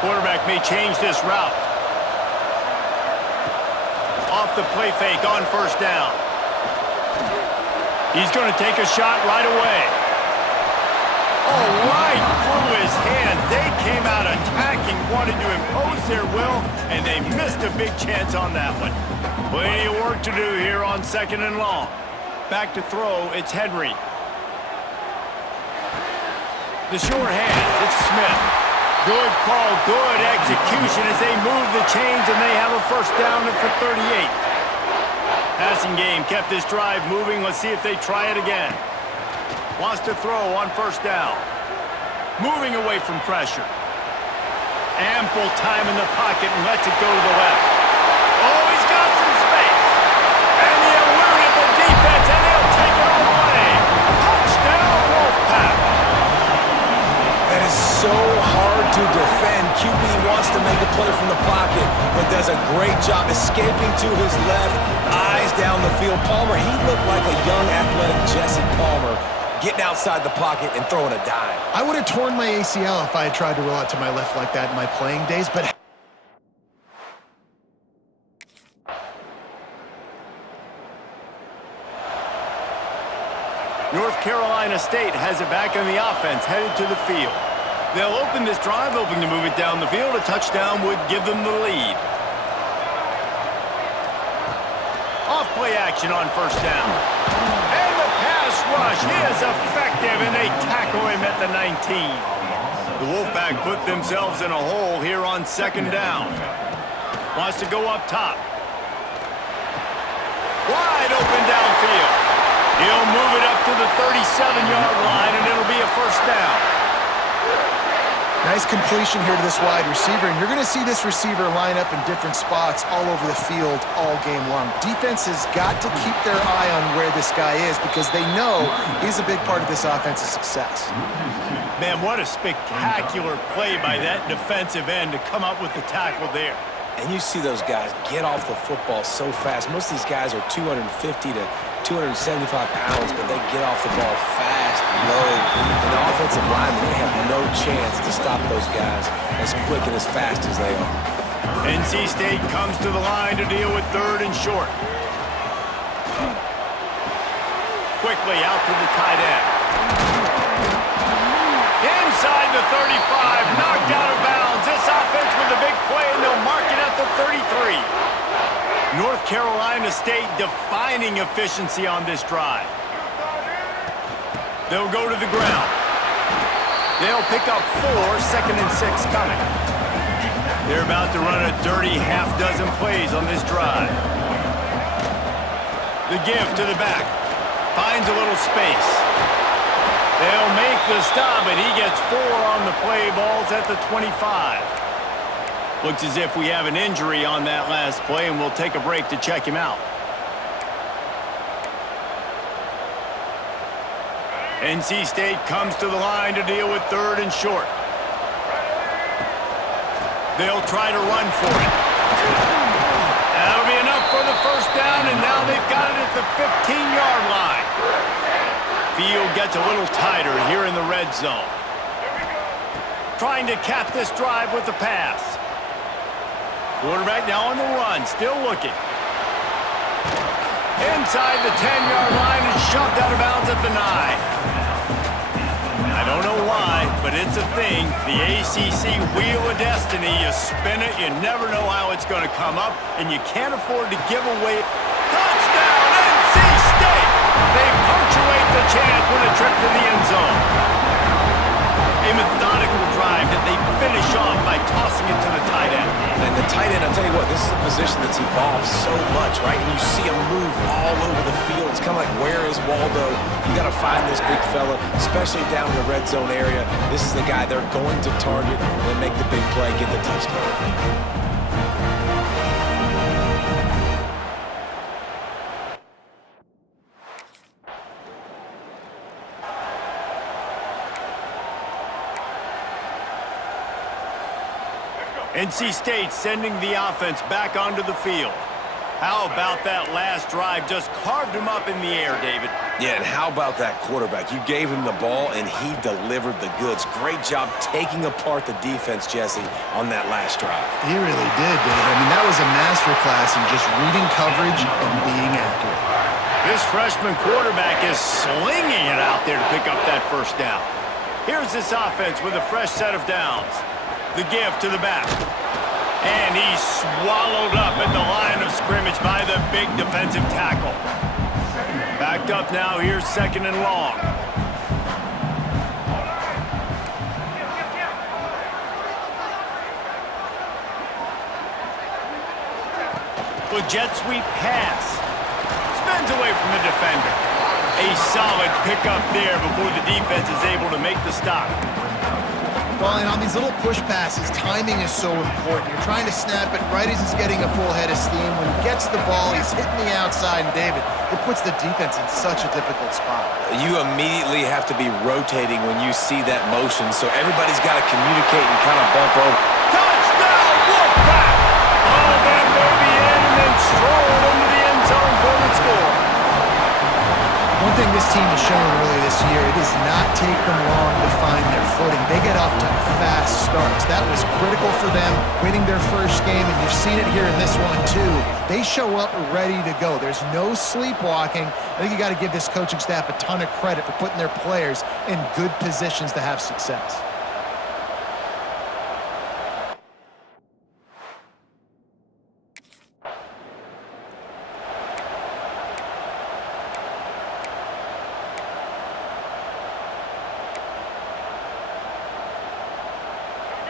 Quarterback may change this route. Off the play fake on first down. He's going to take a shot right away. Oh, right through his hands. They came out attacking, wanted to impose their will, and they missed a big chance on that one. Plenty of work to do here on 2nd and long. Back to throw, it's Henry. The short hands, it's Smith. Good call, good execution as they move the chains, and they have a first down for 38. Passing game kept this drive moving. Let's see if they try it again. Wants to throw on first down. Moving away from pressure. Ample time in the pocket and lets it go to the left. Oh, he's got some space. And he eluded the defense, and he'll take it all the way. Touchdown, Wolfpack. That is so hard to defend. QB wants to make a play from the pocket, but does a great job escaping to his left, eyes down the field. Palmer, he looked like a young athletic Jesse Palmer, getting outside the pocket and throwing a dime. I would have torn my ACL if I had tried to roll out to my left like that in my playing days, but North Carolina State has it back on the offense, headed to the field. They'll open this drive, hoping to move it down the field. A touchdown would give them the lead. Off play action on first down. And the pass rush is effective, and they tackle him at the 19. The Wolfpack put themselves in a hole here on 2nd down. Wants to go up top. Wide open downfield. He'll move it up to the 37-yard line, and it'll be a first down. nice completion here to this wide receiver, and you're going to see this receiver line up in different spots all over the field all game long. Defense has got to keep their eye on where this guy is because they know he's a big part of this offense's success. Man, what a spectacular play by that defensive end to come up with the tackle there. And you see those guys get off the football so fast. Most of these guys are 250 to 275 pounds, but they get off the ball fast, low. And the offensive linemen, they have no chance to stop those guys as quick and as fast as they are. NC State comes to the line to deal with 3rd and short. Quickly out to the tight end. Inside the 35, knocked out of bounds. This offense with a big play, and they'll mark it at the 33. North Carolina State defining efficiency on this drive. They'll go to the ground. They'll pick up 4, 2nd and 6 coming. They're about to run a dirty half-dozen plays on this drive. The give to the back. Finds a little space. They'll make the stop, and he gets 4 on the play. Ball's at the 25. Looks as if we have an injury on that last play, and we'll take a break to check him out. NC State comes to the line to deal with 3rd and short. They'll try to run for it. That'll be enough for the first down, and now they've got it at the 15-yard line. Field gets a little tighter here in the red zone. Trying to cap this drive with the pass. Quarterback now on the run, still looking. Inside the 10-yard line and shoved out of bounds at the 9. I don't know why, but it's a thing. The ACC Wheel of Destiny, you spin it, you never know how it's going to come up, and you can't afford to give away. Touchdown, NC State! They punctuate the chance with a trip to the end zone. A methodical drive that they finish off by tossing it to the tight end. And the tight end, I'll tell you what, this is a position that's evolved so much, right? And you see him move all over the field. It's kind of like, where is Waldo? You got to find this big fella, especially down in the red zone area. This is the guy they're going to target and make the big play, get the touchdown. NC State sending the offense back onto the field. How about that last drive? Just carved him up in the air, David. Yeah, and how about that quarterback? You gave him the ball, and he delivered the goods. Great job taking apart the defense, Jesse, on that last drive. He really did, Dave. I mean, that was a masterclass in just reading coverage and being accurate. This freshman quarterback is slinging it out there to pick up that first down. Here's this offense with a fresh set of downs. The give to the back. And he's swallowed up at the line of scrimmage by the big defensive tackle. Backed up now, here's 2nd and long. With jet sweep pass. Spins away from the defender. A solid pickup there before the defense is able to make the stop. Well, and on these little push passes, timing is so important. You're trying to snap it right as he's getting a full head of steam. When he gets the ball, he's hitting the outside, and David, it puts the defense in such a difficult spot. You immediately have to be rotating when you see that motion, so everybody's got to communicate and kind of bump over. Touchdown, Wolfpack! Oh, that may be in and then strolled into the end zone for the score. One thing this team has shown earlier this year, it does not take them long to find their footing. They get off to fast starts. That was critical for them, winning their first game, and you've seen it here in this one too. They show up ready to go. There's no sleepwalking. I think you got to give this coaching staff a ton of credit for putting their players in good positions to have success.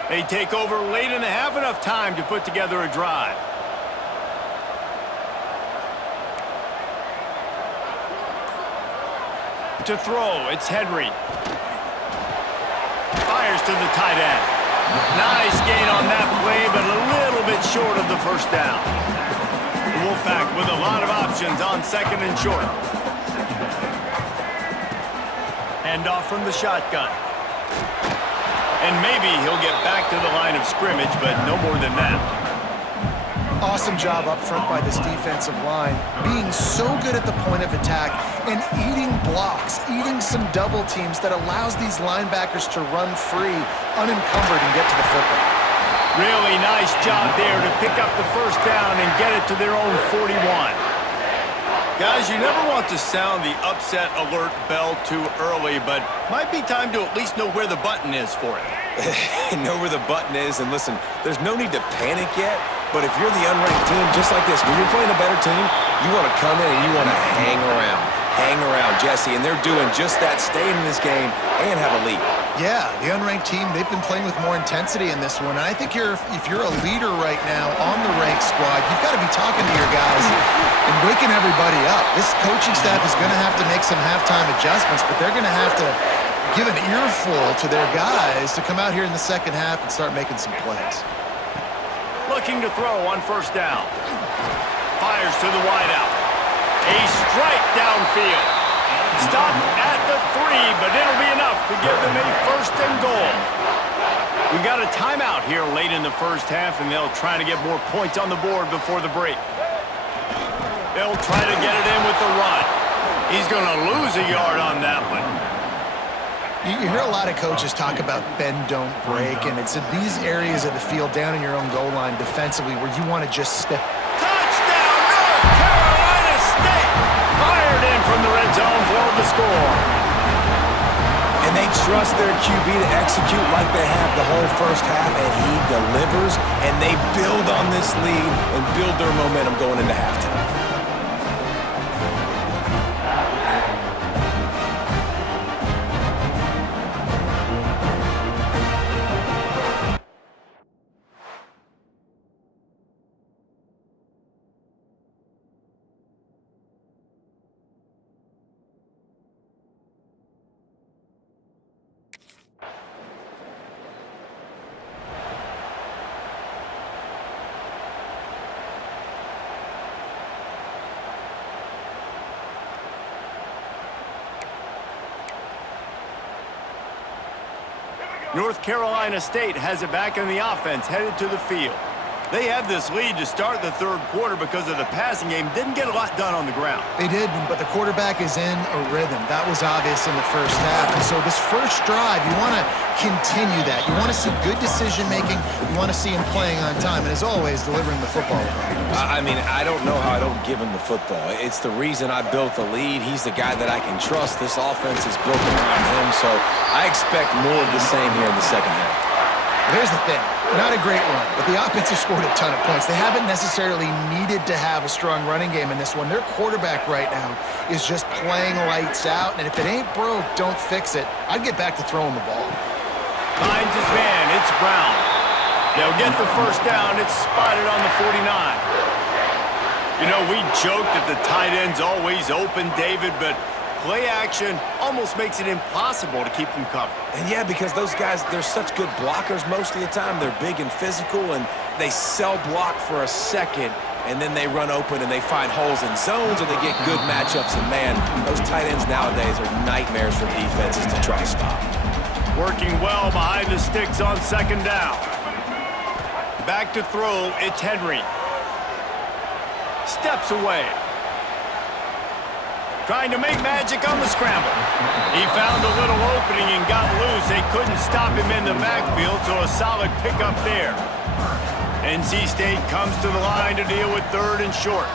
They take over late and have enough time to put together a drive. To throw, it's Henry. Fires to the tight end. Nice gain on that play, but a little bit short of the first down. The Wolfpack with a lot of options on 2nd and short. Hand off from the shotgun. And maybe he'll get back to the line of scrimmage, but no more than that. Awesome job up front by this defensive line, being so good at the point of attack and eating blocks, eating some double teams that allows these linebackers to run free, unencumbered, and get to the football. Really nice job there to pick up the first down and get it to their own 41. Guys, you never want to sound the upset alert bell too early, but might be time to at least know where the button is for it. Know where the button is, and listen, there's no need to panic yet, but if you're the unranked team, just like this, when you're playing a better team, you want to come in and you want to hang around, Jesse, and they're doing just that, staying in this game and have a lead. Yeah, the unranked team, they've been playing with more intensity in this one, and I think if you're a leader right now on the ranked squad, you've got to be talking to your guys and waking everybody up. This coaching staff is going to have to make some halftime adjustments, but they're going to have to give an earful to their guys to come out here in the second half and start making some plays. Looking to throw on first down. Fires to the wideout. A strike downfield. Stopped at the 3, but it'll be enough to give them a 1st and goal. We've got a timeout here late in the first half, and they'll try to get more points on the board before the break. They'll try to get it in with the run. He's going to lose a yard on that one. You hear a lot of coaches talk about bend, don't break, and it's in these areas of the field down in your own goal line defensively where you want to just step. Touchdown, North Carolina State! Fired in from the red zone for the score. And they trust their QB to execute like they have the whole first half, and he delivers, and they build on this lead and build their momentum going into halftime. North Carolina State has it back in the offense, headed to the field. They had this lead to start the third quarter because of the passing game. Didn't get a lot done on the ground. They did, but the quarterback is in a rhythm. That was obvious in the first half. And so this first drive, you want to continue that. You want to see good decision-making. You want to see him playing on time. And as always, delivering the football. I mean, I don't know how I don't give him the football. It's the reason I built the lead. He's the guy that I can trust. This offense is built around him, so I expect more of the same here in the second half. Here's the thing. Not a great run, but the offense has scored a ton of points. They haven't necessarily needed to have a strong running game in this one. Their quarterback right now is just playing lights out, and if it ain't broke, don't fix it. I'd get back to throwing the ball. Finds his man. It's Brown. They'll get the first down. It's spotted on the 49. You know, we joke that the tight end's always open, David, but play action almost makes it impossible to keep them covered. And yeah, because those guys, they're such good blockers most of the time. They're big and physical, and they sell block for a second, and then they run open and they find holes in zones, and they get good matchups. And man, those tight ends nowadays are nightmares for defenses to try to stop. Working well behind the sticks on second down. Back to throw, it's Henry. Steps away. Trying to make magic on the scramble. He found a little opening and got loose. They couldn't stop him in the backfield, so a solid pickup there. NC State comes to the line to deal with third and short.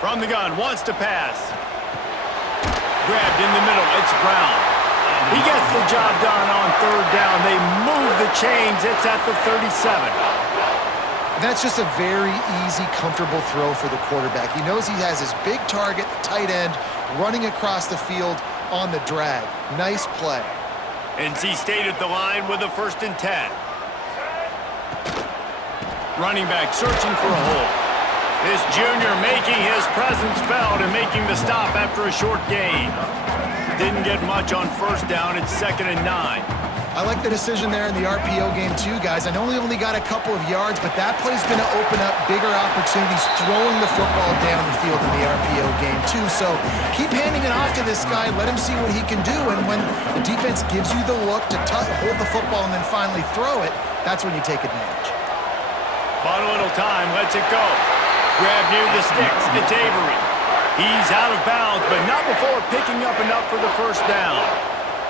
From the gun, wants to pass. Grabbed in the middle, it's Brown. He gets the job done on third down. They move the chains. It's at the 37. That's just a very easy, comfortable throw for the quarterback. He knows he has his big target, the tight end, running across the field on the drag. Nice play. NC State at the line with a 1st and 10. Running back searching for a hole. This junior making his presence felt and making the stop after a short gain. Didn't get much on first down. It's 2nd and 9. I like the decision there in the RPO game too, guys. I know he only got a couple of yards, but that play's going to open up bigger opportunities throwing the football down the field in the RPO game too. So keep handing it off to this guy. Let him see what he can do. And when the defense gives you the look to hold the football and then finally throw it, that's when you take advantage. Bought a little time. Lets it go. Grab near the sticks. It's Avery. He's out of bounds, but not before picking up enough for the first down.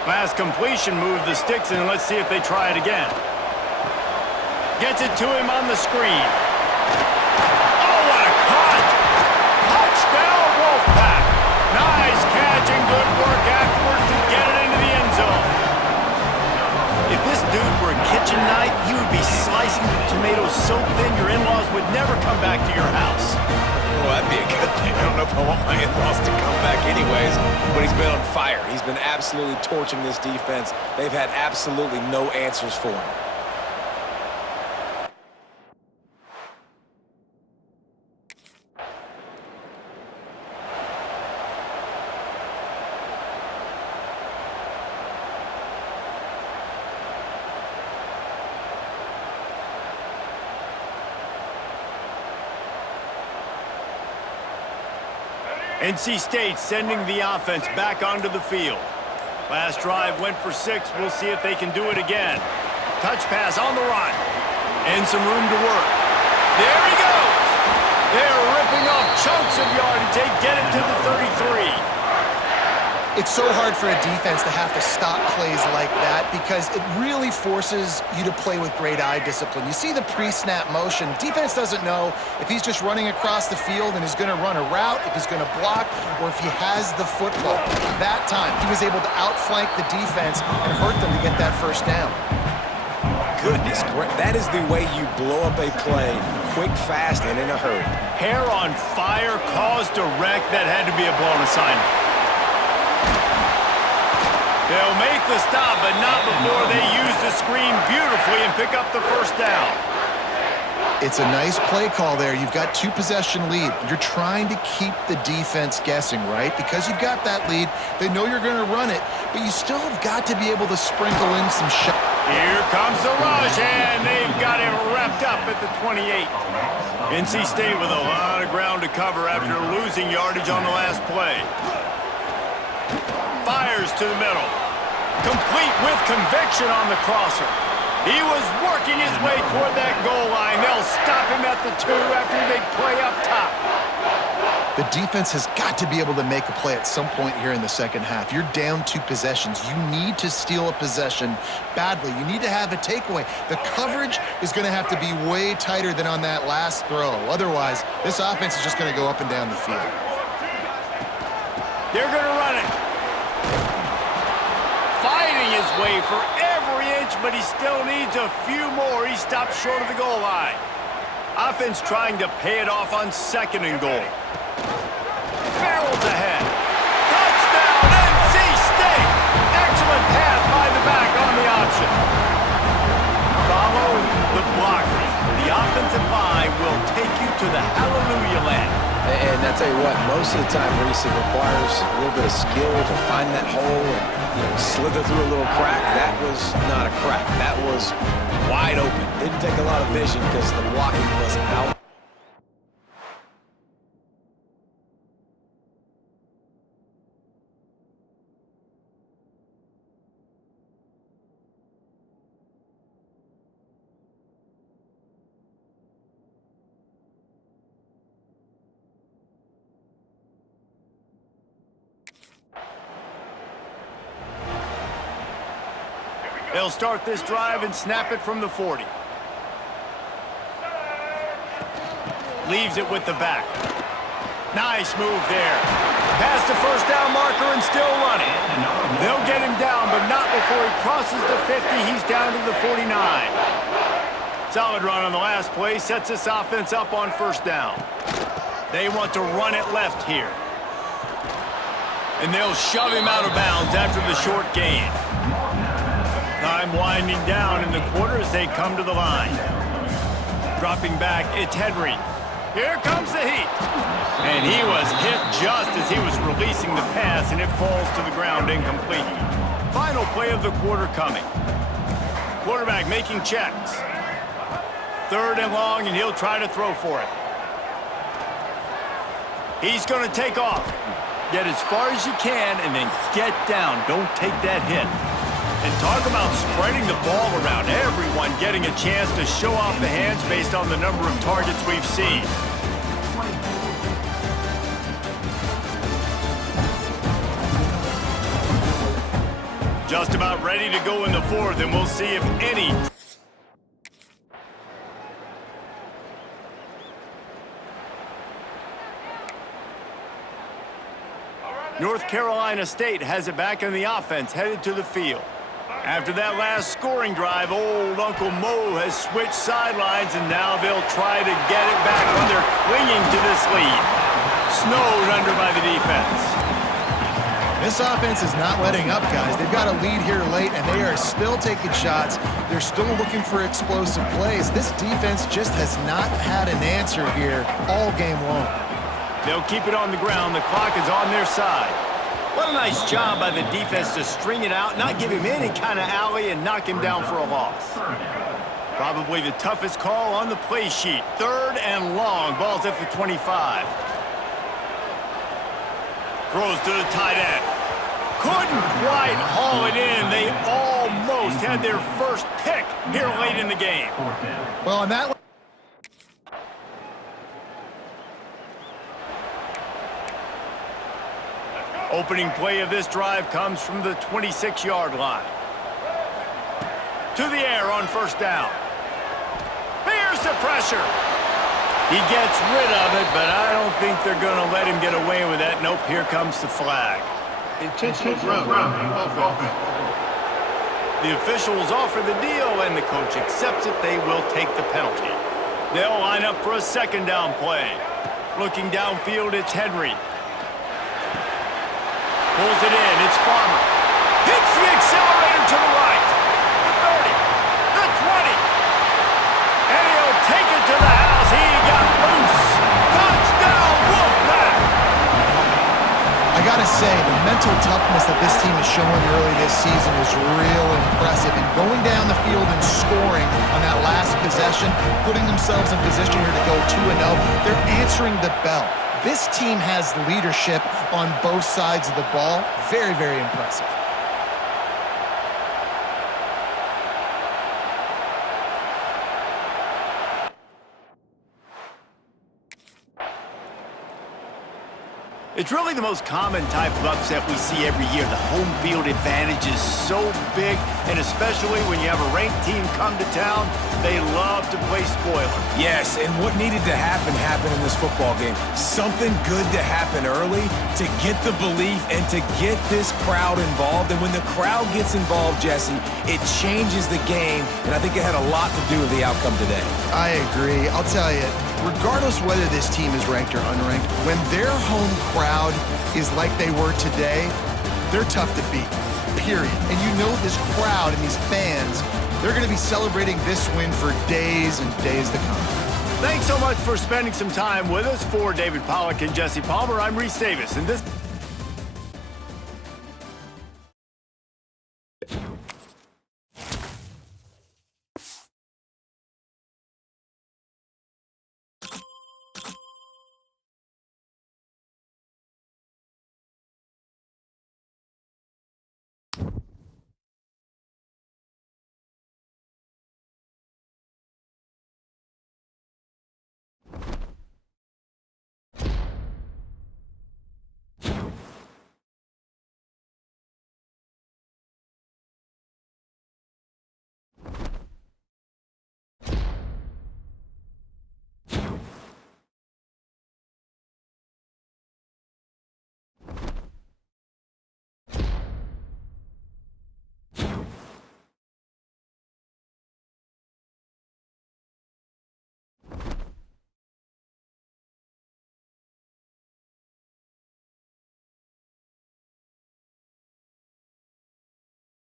Last completion moved the sticks, and let's see if they try it again. Gets it to him on the screen. Oh, what a cut! Touchdown, Wolfpack! Nice catch and good work afterwards to get it into the end zone. If this dude were a kitchen knife, he would be slicing the tomatoes so thin your in-laws would never come back to your house. Well, that'd be a good thing. I don't know if I want my in-laws to come back anyways, but he's been on fire. He's been absolutely torching this defense. They've had absolutely no answers for him. NC State sending the offense back onto the field. Last drive went for 6. We'll see if they can do it again. Touch pass on the run. And some room to work. There he goes! They're ripping off chunks of yardage. They get it to the 33. It's so hard for a defense to have to stop plays like that because it really forces you to play with great eye discipline. You see the pre-snap motion. Defense doesn't know if he's just running across the field and is going to run a route, if he's going to block, or if he has the football. That time, he was able to outflank the defense and hurt them to get that first down. Goodness, that is the way you blow up a play quick, fast, and in a hurry. Hair on fire caused a wreck that had to be a blown assignment. They'll make the stop, but not before they use the screen beautifully and pick up the first down. It's a nice play call there. You've got 2-possession lead. You're trying to keep the defense guessing, right? Because you've got that lead, they know you're going to run it, but you still have got to be able to sprinkle in some shots. Here comes the rush, and they've got him wrapped up at the 28. NC State with a lot of ground to cover after losing yardage on the last play. fires to the middle. Complete with conviction on the crosser. He was working his way toward that goal line. They'll stop him at the 2 after a big play up top. The defense has got to be able to make a play at some point here in the second half. You're down 2 possessions. You need to steal a possession badly. You need to have a takeaway. The coverage is going to have to be way tighter than on that last throw. Otherwise, this offense is just going to go up and down the field. They're going to run it. Fighting his way for every inch, but he still needs a few more. He stopped short of the goal line. Offense trying to pay it off on 2nd and goal. Barrels ahead. Touchdown, NC State! Excellent pass by the back on the option. Follow the blockers. The offensive line will take you to the hallelujah land. And I tell you what, most of the time, Reese, it requires a little bit of skill to find that hole and slither through a little crack. That was not a crack. That was wide open. Didn't take a lot of vision because the blocking was out. They'll start this drive and snap it from the 40. Leaves it with the back. Nice move there. Past the first down marker and still running. They'll get him down, but not before he crosses the 50. He's down to the 49. Solid run on the last play. Sets this offense up on 1st down. They want to run it left here. And they'll shove him out of bounds after the short gain. Time winding down in the quarter as they come to the line. Dropping back, it's Henry. Here comes the heat. And he was hit just as he was releasing the pass, and it falls to the ground incomplete. Final play of the quarter coming. Quarterback making checks. 3rd and long, and he'll try to throw for it. He's going to take off. Get as far as you can, and then get down. Don't take that hit. And talk about spreading the ball around. Everyone getting a chance to show off the hands based on the number of targets we've seen. Just about ready to go in the 4th, and we'll see if any... North Carolina State has it back in the offense, headed to the field. After that last scoring drive, old Uncle Mo has switched sidelines, and now they'll try to get it back when they're clinging to this lead. Snowed under by the defense. This offense is not letting up, guys. They've got a lead here late, and they are still taking shots. They're still looking for explosive plays. This defense just has not had an answer here all game long. They'll keep it on the ground. The clock is on their side. What a nice job by the defense to string it out, not give him any kind of alley, and knock him down for a loss. Probably the toughest call on the play sheet. 3rd and long. Ball's at the 25. Throws to the tight end. Couldn't quite haul it in. They almost had their first pick here late in the game. Well, on that... Opening play of this drive comes from the 26-yard line. To the air on 1st down. Here's the pressure. He gets rid of it, but I don't think they're going to let him get away with that. Nope, here comes the flag. Intentional grounding offense. The officials offer the deal, and the coach accepts it. They will take the penalty. They'll line up for a 2nd down play. Looking downfield, it's Henry. Pulls it in, it's Farmer. Hits the accelerator to the right. The 30, the 20. And he'll take it to the house. He got loose. Touchdown, Wolfpack. I gotta say, the mental toughness that this team is showing early this season is real impressive. And going down the field and scoring on that last possession, putting themselves in position here to go 2-0, they're answering the bell. This team has leadership on both sides of the ball. Very, very impressive. It's really the most common type of upset we see every year. The home field advantage is so big, and especially when you have a ranked team come to town, they love to play spoiler. Yes, and what needed to happen happened in this football game. Something good to happen early to get the belief and to get this crowd involved. And when the crowd gets involved, Jesse, it changes the game, and I think it had a lot to do with the outcome today. I agree. I'll tell you, regardless whether this team is ranked or unranked, when their home crowd is like they were today, they're tough to beat, period. And you know this crowd and these fans, they're going to be celebrating this win for days and days to come. Thanks so much for spending some time with us. For David Pollack and Jesse Palmer, I'm Reese Davis, and this